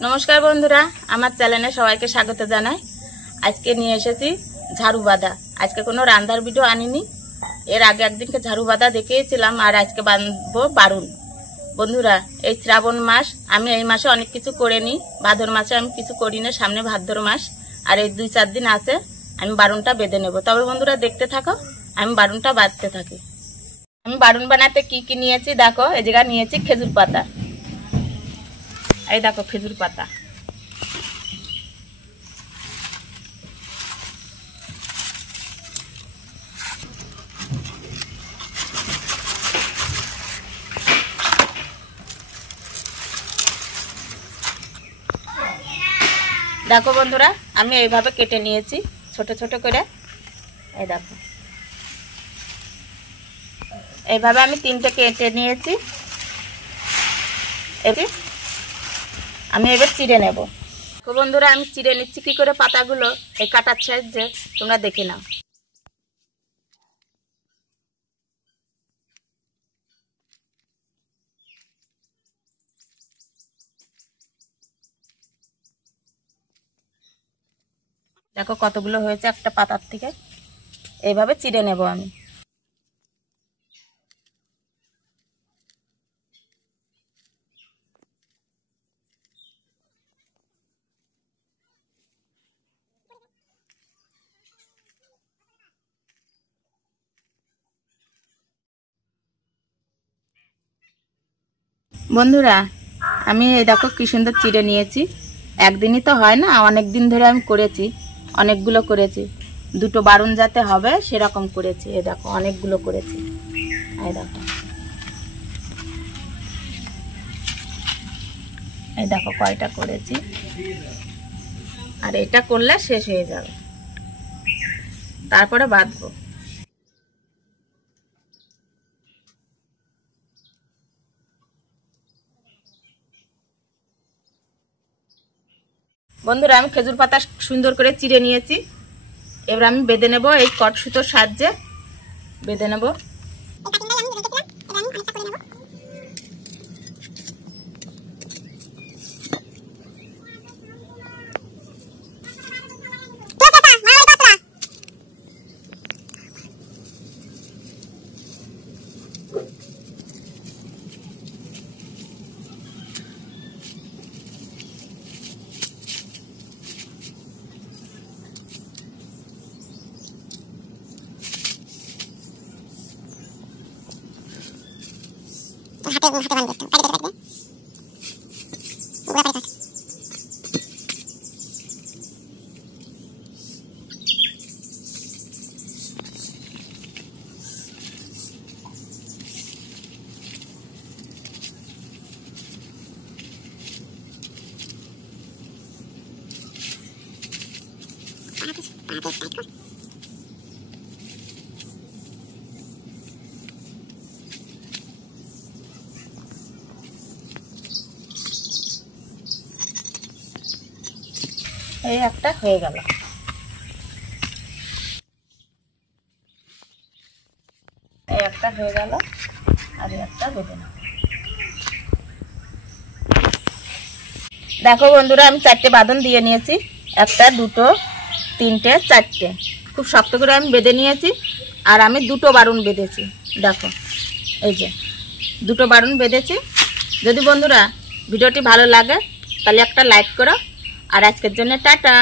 नमस्कार बंधुरा आमार चैनेले सबाइके स्वागत जानाई। आज के निये एसेछि झाड़ू बाँधा। आज के कोनो रान्नार भिडियो आनिनी, एर आगे एकदिन के झाड़ू बाँधा देখিয়েছিলাম আর আজকে বাঁধবো বারুন। বন্ধুরা এই শ্রাবণ মাস আমি এই মাসে অনেক কিছু করে নি, ভাদ্র মাসে আমি কিছু করি না, সামনে ভাদ্র মাস আর এই 2-4 দিন আছে আমি বারুনটা বেঁধে নেব। তবে বন্ধুরা দেখতে থাকো, আমি বারুনটা বাঁধতে থাকি। আমি বারুন বানাতে কি কি নিয়েছি দেখো, এই জায়গা নিয়েছি খেজুর পাতা, এই দেখো খেজুর পাতা, দেখো বন্ধুরা আমি এইভাবে কেটে নিয়েছি ছোট ছোট করে। এই দেখো এইভাবে আমি 3টে কেটে নিয়েছি। আমি এবার চিড়ে নেব। তো বন্ধুরা আমি চিড়ে নিচ্ছি কি করে পাতাগুলো, এই কাটার সাহায্যে তোমরা দেখে নাও। দেখো কতগুলো হয়েছে একটা পাতার থেকে, এইভাবে চিড়ে নেব আমি। বন্ধুরা আমি এই দেখো কি সুন্দর চিড়ে নিয়েছি। একদিনই তো হয় না, অনেক দিন ধরে আমি করেছি, অনেকগুলো করেছি। 2টো বারুন যাতে হবে সেরকম করেছি। এই দেখো অনেকগুলো করেছি, এই দেখো, এই দেখো কয়টা করেছি। আর এটা করলে শেষ হয়ে যাবে, তারপরে বাঁধবো। বন্ধুরা আমি খেজুর পাতা সুন্দর করে চিড়ে নিয়েছি, এবার আমি বেঁধে নেব। এই কট সুতোর সাহায্যে বেঁধে নেব। এই একটা হয়ে গেল। এই একটা হয়ে গেল আর একটা বেঁধে নাও। দেখো বন্ধুরা আমি 4টে বাঁধন দিয়ে নিয়েছি, 1টা 2টো 3টে 4টে, খুব শক্ত করে আমি বেঁধে নিয়েছি। আর আমি 2টো বারুন বেঁধেছি, দেখো এই যে 2টো বারুন বেঁধেছি। যদি বন্ধুরা ভিডিওটি ভালো লাগে তাহলে একটা লাইক করো। আর আজকের জন্য টাটা।